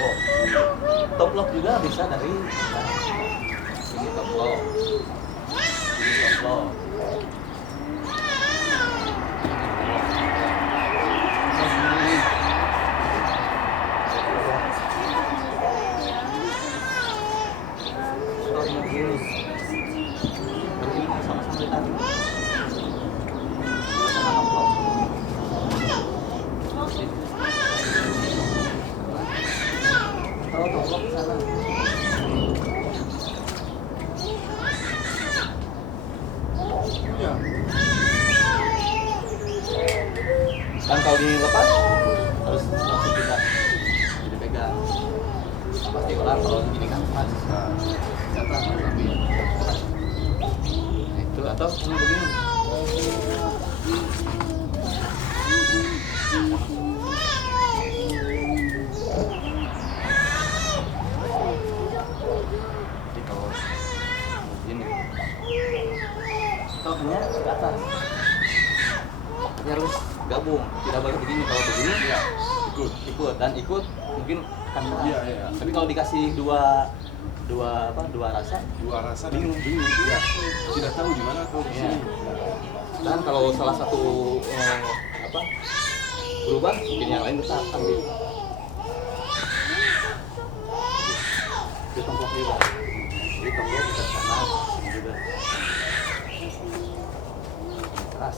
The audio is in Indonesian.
tombol. Top lock juga bisa dari ini top lock. Ini top lock. Sama-sama ditarik. Sama top lock. Oh, top lock di sana. Ya. Kan kalau dilepas harus langsung kita jadi pegang. Pasti orang kalau gini kan pas siapa harus ambil. Nah, itu atau ini begini. Jadi kalau begini, atau hanya ke atas. Tapi harus gabung, tidak boleh begini. Kalau begini Ya. ikut dan ikut mungkin akan berat. Iya, iya. Tapi kalau dikasih dua rasa, Bingung. Ya. Tidak tahu di mana kalau di Iya. sini. dan kalau salah satu berubah, mungkin yang lain tetap ambil. Itu tombol juga. Jadi tombol bisa ke sana, sini juga. Keras.